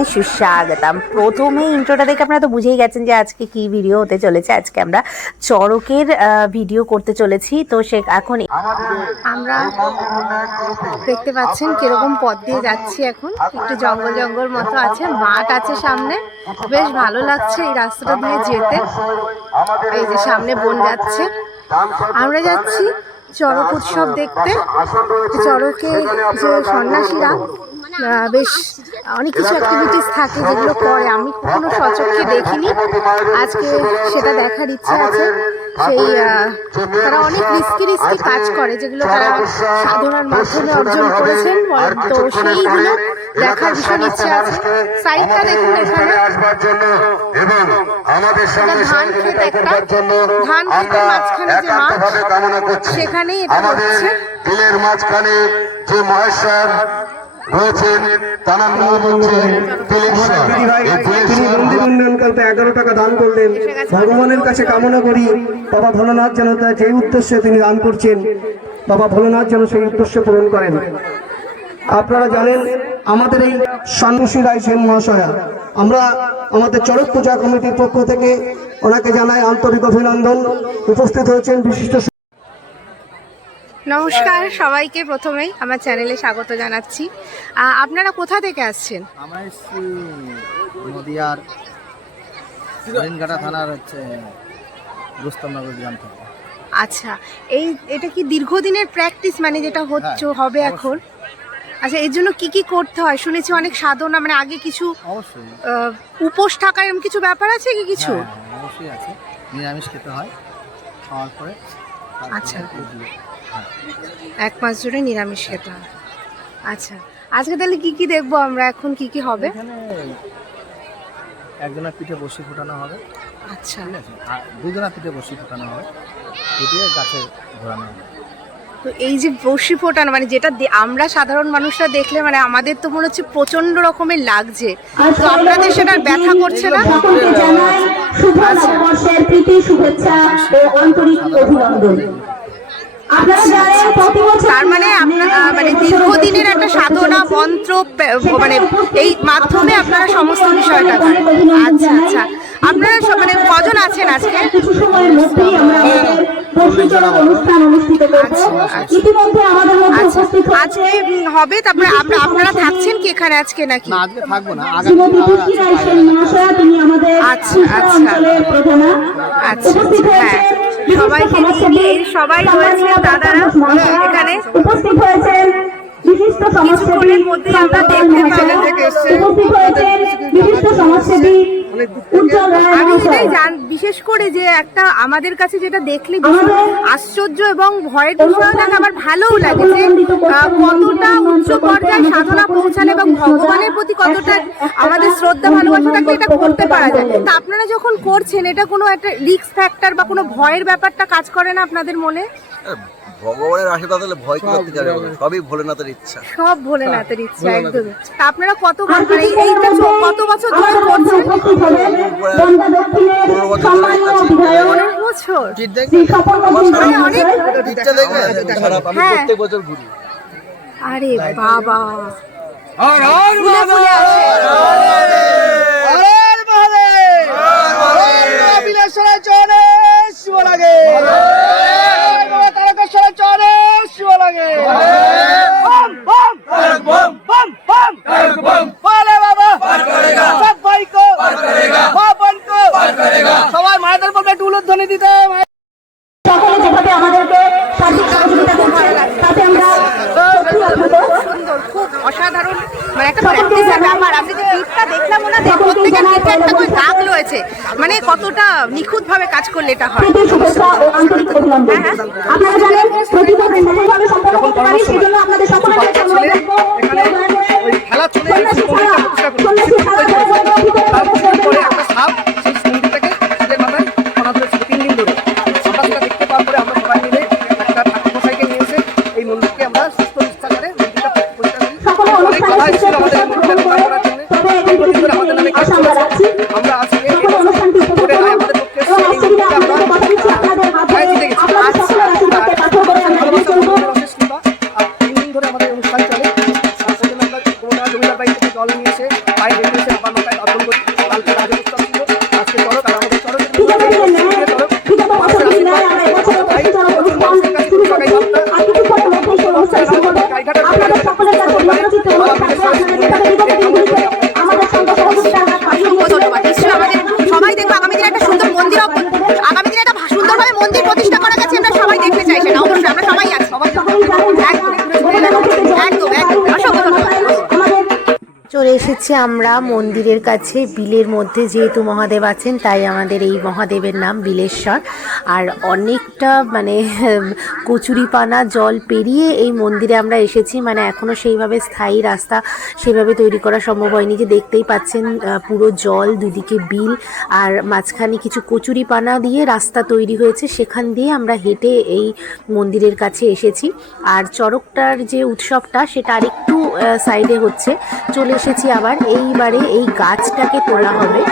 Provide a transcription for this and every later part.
জানাই সুস্বাগতম প্রথমে ইন্ট্রোটা দেখে আপনারা তো বুঝেই গেছেন যে আজকে কি ভিডিও হতে চলেছে। আজকে আমরা চড়কের ভিডিও করতে চলেছি। তো সে এখন আমরা দেখতে পাচ্ছেন কীরকম পথ দিয়ে যাচ্ছি এখন। একটু জঙ্গল জঙ্গল মতো আছে, মাঠ আছে সামনে। বেশ ভালো লাগছে এই রাস্তাটা দিয়ে যেতে। এই যে সামনে বন যাচ্ছে। আমরা যাচ্ছি চড়ক উৎসব দেখতে। চড়কে যে সন্ন্যাসীরা বেশ অনেক কিছু অ্যাক্টিভিটিস থাকে যেগুলো করে। আমি কখনো সচক্ষে দেখিনি। আজকে সেটা দেখার ইচ্ছে আছে। সেই তারা অনেক রিস্কি রিস্কি কাজ করে, যেগুলো তারা সাধনার মাধ্যমে অর্জন করেছেন। তো সেইগুলো দেখার ভীষণ ইচ্ছে আছে। সাইডটা দেখুন এখানে। এবং আমাদের ধান ক্ষেত একটা। ধান ক্ষেতের মাঝখানে যে মাঠ, সেখানেই এটা হচ্ছে। দিলের মাঝখানে যে মহেশ্বর রয়েছেন তার নাম হচ্ছে তিনি মন্দির উন্নয়ন করতে এগারো টাকা দান করলেন। ভগবানের কাছে কামনা করি বাবা ভোলানাথ যেন যে উদ্দেশ্যে তিনি দান করছেন বাবা ভোলানাথ যেন সেই উদ্দেশ্য পূরণ করেন। আপনারা জানেন আমাদের এই সন্ন্যাসী রায় সেন মহাশয়া আমরা আমাদের চড়ক পূজা কমিটির পক্ষ থেকে ওনাকে জানাই আন্তরিক অভিনন্দন। উপস্থিত হয়েছেন বিশিষ্ট নমস্কার সবাইকে প্রথমেই আমার চ্যানেলে স্বাগত জানাচ্ছি। আপনারা কোথা থেকে আসছেন? আমরা এসছি নদিয়ার হরিণঘাটা থানার হচ্ছে রুস্তমনগর গ্রাম থেকে। আচ্ছা এই এটা কি দীর্ঘদিনের প্র্যাকটিস মানে যেটা হচ্ছে হ্যাঁ, হবে এখন? আচ্ছা এর জন্য কি কি করতে হয়? শুনেছি অনেক সাধনা মানে আগে কিছু উপোস থাকার এরকম কিছু ব্যাপার আছে কি কিছু? হ্যাঁ, হ্যাঁ, অবশ্যই আছে। নিরামিষ খেতে হয় খাওয়ার পরে আচ্ছা। এক মাস জুড়ে নিরামিষ খেতে হয় আচ্ছা আজকে তাহলে কি কি দেখব আমরা? এখন কি কি হবে? এখানে একজনের পিঠে বসি ফোটানো হবে। আচ্ছা। ঠিক আছে? আর দুজনের পিঠে বসি ফোটানো হবে। ফুটিয়ে গাছে ঘোরানো হবে। তো এই যে বসি ফোটানো মানে যেটা দে- আমরা সাধারণ মানুষরা দেখলে মানে আমাদের তো মনে হচ্ছে প্রচণ্ড রকমের লাগছে। তো আপনাদের সেটা ব্যথা করছে না? সকলকে জানাই শুভ নববর্ষের প্রীতি শুভেচ্ছা ও আন্তরিক অভিনন্দন আপনারা জানেন প্রতি বছর তার মানে আপনার মানে দীর্ঘদিনের একটা সাধনা মন্ত্র মানে এই মাধ্যমে আপনারা সমস্ত বিষয়টা আচ্ছা আচ্ছা। আপনারা সব- মানে কজন আছেন আজকে? কিছু সময়ের মধ্যেই আমরা আমাদের বর্ষীচরণ অনুষ্ঠান অনুষ্ঠিত করব। ইতিমধ্যে আমাদের মধ্যে আচ্ছা উপস্থিত আজকে হবে তারপরে আপনারা থাকছেন কি এখানে আজকে নাকি? আজকে থাকব না। আচ্ছা, আচ্ছা। আচ্ছা, হ্যাঁ। সবাইকে নিয়ে সবাই রয়েছে দাদারা এখানে। উপস্থিত হয়েছেন বিশিষ্ট সমাজসেবী মহাশয়া। উপস্থিত হয়েছেন বিশিষ্ট সমাজসেবী আমি মহাশয়। সেটাই জান বিশেষ করে যে একটা আমাদের কাছে যেটা দেখলে আশ্চর্য এবং ভয়ের বিষয় লাগে আমার ভালোও লাগে যে কতটা উচ্চ পর্যায়ে সাধনা পৌঁছালে এবং ভগবানের প্রতি কতটা আমাদের শ্রদ্ধা ভালোবাসা থাকলে এটা করতে পারা যায় তা আপনারা যখন করছেন এটা কোনো একটা রিস্ক ফ্যাক্টর বা কোনো ভয়ের ব্যাপারটা কাজ করে না আপনাদের মনে ভগবানের আশীর্বাদ হলে ভয় কি করতে যাবে বলো? সবই ভোলেনাথের ইচ্ছা। সব ভোলেনাথের ইচ্ছা একদম আপনারা কত এই- এইটা কত বছর ধরে করছেন? উপস্থিত হবেন বনগা দক্ষিণের পনেরো বছর। আমি হ্যাঁ। প্রত্যেক বছর ঘুরি আরে বাবা। ফুলে ফুলে আসে সকলে যেভাবে আমাদেরকে সার্বিক সহযোগিতা করছে তাতে আমরা সত্যি আপ্লুত। সুন্দর খুব অসাধারণ মানে একটা প্র্যাকটিসের ব্যাপার আমি যে ক্লিপটা দেখলাম ওনাদের ক্লিপে একটা করে দাগ রয়েছে। মানে কতটা নিখুঁত ভাবে কাজ করলে এটা হয়? আপনারা জানেন সম্পন্ন করতে পারি সেই জন্য আপনাদের সকলের কাছে অনুরোধ খেলা চলে সন্ন্যাসী ছাড়া এসেছি আমরা মন্দিরের কাছে, বিলের মধ্যে যেহেতু মহাদেব আছেন, তাই আমাদের এই মহাদেবের নাম বিলেশ্বর। আর অনেকটা মানে কচুরিপানা, জল পেরিয়ে এই মন্দিরে আমরা এসেছি। মানে এখনও সেইভাবে স্থায়ী রাস্তা সেভাবে তৈরি করা সম্ভব হয়নি। যে দেখতেই পাচ্ছেন পুরো জল, দুদিকে বিল, আর মাঝখানে কিছু কচুরিপানা দিয়ে রাস্তা তৈরি হয়েছে। সেখান দিয়ে আমরা হেঁটে এই মন্দিরের কাছে এসেছি। আর চড়কটার যে উৎসবটা, সেটা আরেকটু সাইডে হচ্ছে। চলে এসেছি আবার। এইবারে এই গাছটাকে তোলা হবে।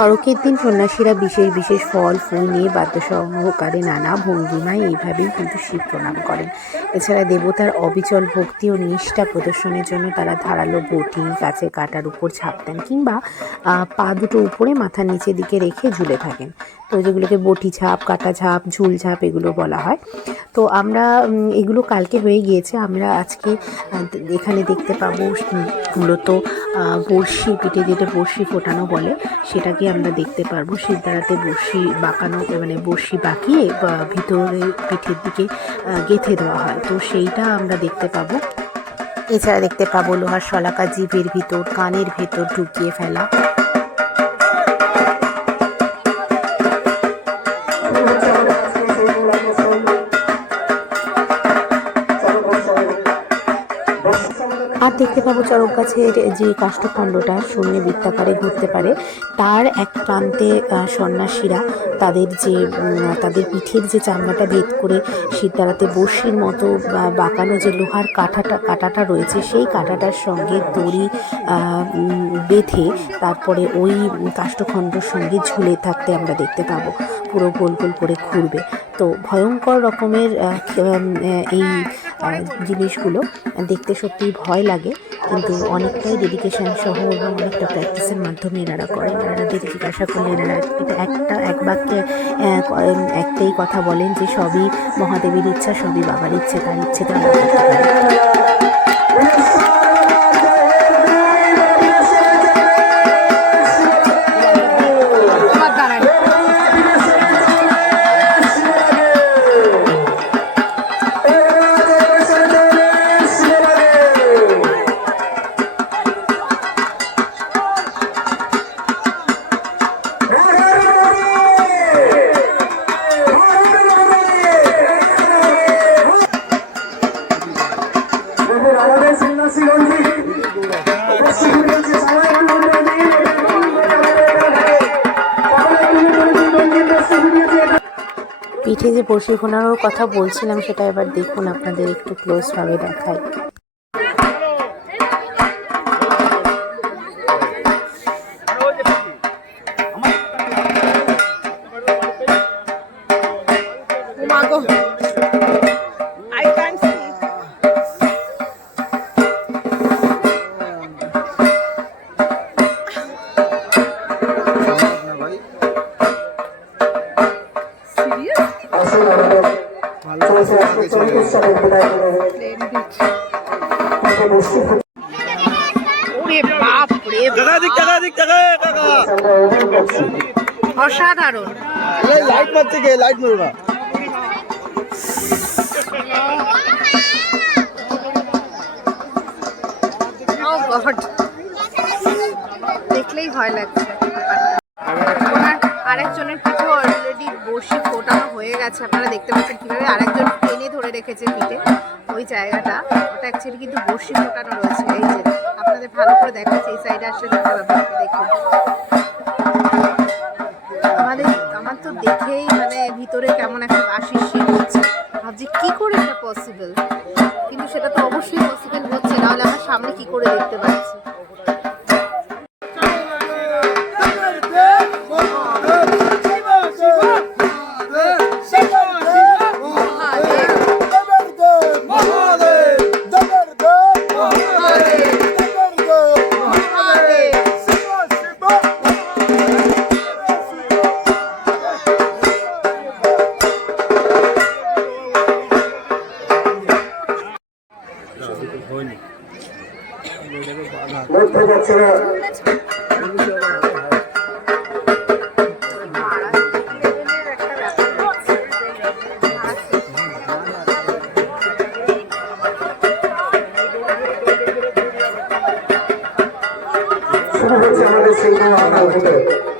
চড়কের দিন সন্ন্যাসীরা বিশেষ বিশেষ ফল, ফুল নিয়ে বাদ্য সহকারে নানা ভঙ্গিমায় এইভাবেই কিন্তু শিব প্রণাম করেন। এছাড়া দেবতার অবিচল ভক্তি ও নিষ্ঠা প্রদর্শনের জন্য তারা ধারালো বটি, গাছে কাটার উপর ছাপ দেন কিংবা পা দুটো উপরে মাথার নিচের দিকে রেখে ঝুলে থাকেন। তো যেগুলোকে বটি ঝাঁপ কাটা ঝাঁপ ঝুল ঝাঁপ এগুলো বলা হয়। তো আমরা এগুলো কালকে হয়ে গিয়েছে। আমরা আজকে এখানে দেখতে পাবো মূলত বড়শি, পিঠে যেটা বড়শি ফোটানো বলে, সেটাকে আমরা দেখতে পারব সিদ্ধারাতে বসি বাঁকানো মানে বসি বাঁকিয়ে ভিতরে পিঠের দিকে গেঁথে দেওয়া হয়। তো সেইটা আমরা দেখতে পাবো। এছাড়া দেখতে পাবো লোহার শলাকা জীবের ভিতর, কানের ভেতর ঢুকিয়ে ফেলা। আর দেখতে পাবো চড়ক গাছের যে কাষ্ঠখণ্ডটা শূন্য বৃত্তাকারে ঘুরতে পারে, তার এক প্রান্তে সন্ন্যাসীরা তাদের যে তাদের পিঠের যে চামড়াটা ভেদ করে শীতদাঁড়াতে বসির মতো বাঁকানো যে লোহার কাঁটাটা কাঁটাটা রয়েছে, সেই কাঁটাটার সঙ্গে দড়ি বেঁধে তারপরে ওই কাষ্ঠখণ্ডর সঙ্গে ঝুলে থাকতে আমরা দেখতে পাবো। পুরো গোল গোল করে ঘুরবে। তো ভয়ঙ্কর রকমের এই জিনিসগুলো দেখতে সত্যিই ভয় লাগে, কিন্তু অনেকটাই ডেডিকেশন সহ এবং অনেকটা প্র্যাকটিসের মাধ্যমে এনারা করেন। এনারা জিজ্ঞাসা করলে এনারা এটা একটা, এক বাক্যে একটাই কথা বলেন যে সবই মহাদেবের ইচ্ছা, সবই বাবার ইচ্ছে, তার ইচ্ছেতে তারা পিঠে যে বসে ফোনানোর কথা বলছিলাম সেটা এবার দেখুন আপনাদের একটু ক্লোজভাবে দেখায় অসাধারণ। লাইট মারছে কে? লাইট মারো না। দেখলেই ভয় লাগছে। আরেকজনের পিঠে অলরেডি বসে ফোটানো হয়ে গেছে। আপনারা দেখতে পাচ্ছেন কীভাবে আরেকজন টেনে ধরে রেখেছে পিঠে ওই জায়গাটা। ওটা অ্যাকচুয়ালি কিন্তু বসি ফোটানো রয়েছে। এই যে, আপনাদের ভালো করে দেখাচ্ছে। এই সাইডে আসলে দেখতে পাবেন দেখুন। আমাদের, আমার তো দেখেই মানে ভিতরে কেমন একটা শীত হচ্ছে। ভাবছি, কি করে এটা পসিবল কিন্তু সেটা তো অবশ্যই পসিবল হচ্ছে। নাহলে আমার সামনে কি করে দেখতে পাচ্ছি? Obrigado.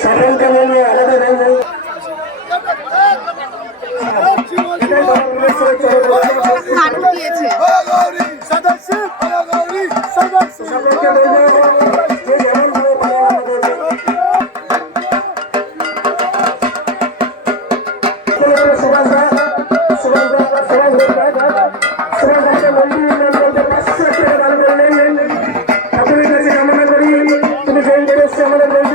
সকলকে মিলিয়ে আমাদের বলব যে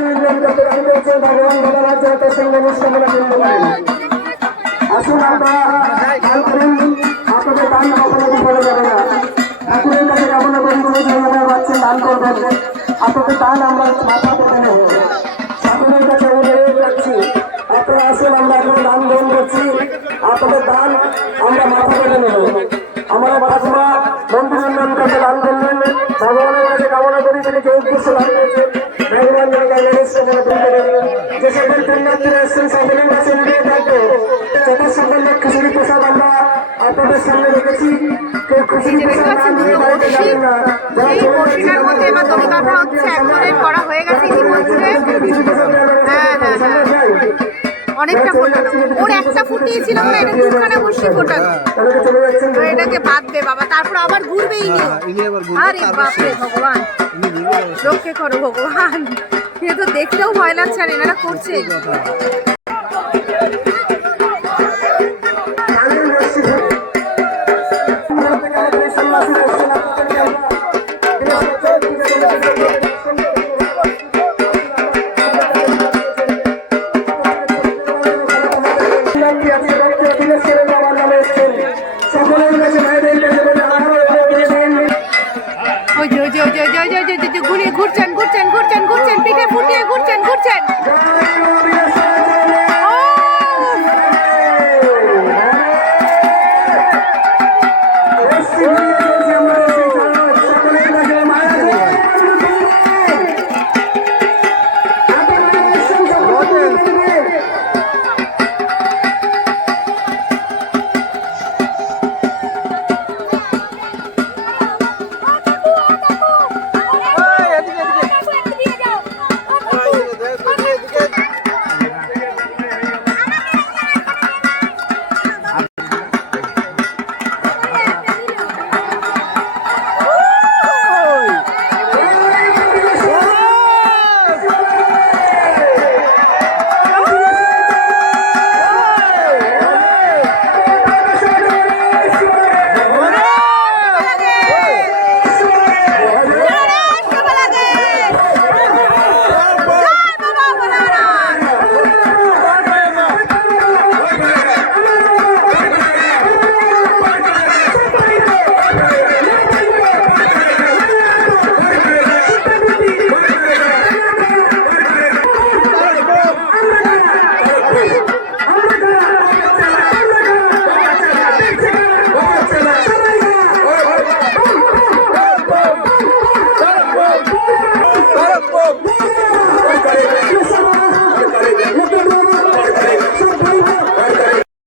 যে সকল পুণ্যার্থীরা এসছেন সকলের কাছে অনুরোধ রাখব সকল খিচুড়ি প্রসাদ আমরা আপনাদের সামনে রেখেছি কেউ খিচুড়ি দেখতে প্রসাদ না। পাচ্ছেন বাড়িতে যাবেন না যারা চলে মধ্যে এবার দড়ি বাঁধা হচ্ছে একজনের করা হয়ে গেছে ইতিমধ্যে হ্যাঁ, হ্যাঁ, হ্যাঁ। অনেকটা ফোটানো ওর একটা ফুটিয়েছিল মানে এটা দুখানা বসি ফোটানো এটাকে বাঁধবে বাবা তারপর আবার ঘুরবেই নিও আরে বাপরে ভগবান। রক্ষে করো ভগবান। এ তো দেখতেও ভয় লাগছে আর এনারা করছে।